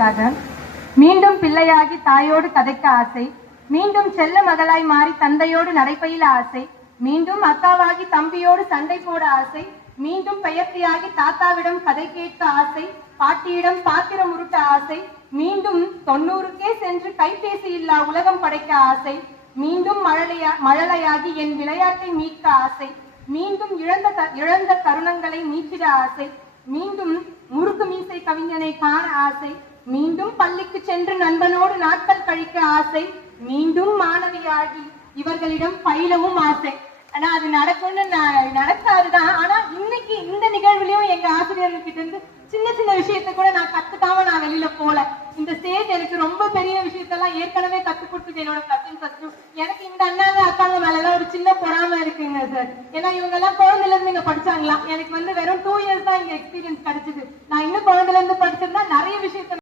உங்களுக்காக. மீண்டும் பிள்ளையாகி தாயோடு கதைக்க ஆசை, மீண்டும் செல்ல மகளாய் மாறி தந்தையோடு நடைபயில ஆசை, மீண்டும் அக்காவாகி தம்பியோடு சண்டை போட ஆசை, மீண்டும் பெயர்த்தியாகி தாத்தாவிடம் கதை கேட்க ஆசை, பாட்டியிடம் பாத்திரம் உருட்ட ஆசை, மீண்டும் 90க்கே சென்று கைபேசி இல்லா உலகம் படைக்க ஆசை, மீண்டும் மழலையாகி என் விளையாட்டை மீட்க ஆசை, மீண்டும் இழந்த தருணங்களை மீட்டிட ஆசை, மீண்டும் முறுக்கு மீசை கவிஞனை காண ஆசை, மீண்டும் பள்ளிக்கு சென்று நண்பனோடு நாட்கள் கழிக்க ஆசை, மீண்டும் மாணவியாகி இவர்களிடம் பயிலவும் ஆசை. ஆனா அது நடக்கும்னு நடக்காதுதான். ஆனா இன்னைக்கு இந்த நிகழ்வுலயும் எங்க ஆசிரியர்கிட்ட இருந்து சின்ன சின்ன விஷயத்த கூட நான் கத்துக்காம நான் வெளியில போல. இந்த ஸ்டேஜ் எனக்கு ரொம்ப பெரிய விஷயத்தெல்லாம் ஏற்கனவே கத்து கொடுத்தது என்னோட கசின். எனக்கு இந்த அண்ணாங்க அக்காங்க மேலதான் ஒரு சின்ன பொறாம இருக்குங்க சார். ஏன்னா இவங்க எல்லாம் குழந்தைல இருந்து இங்க படிச்சாங்களாம். எனக்கு வெறும் 2 இயர்ஸ் தான் இங்க எக்ஸ்பீரியன்ஸ் கிடைச்சது. நான் இன்னும் குழந்தைல இருந்து படிச்சிருந்தா நிறைய விஷயத்த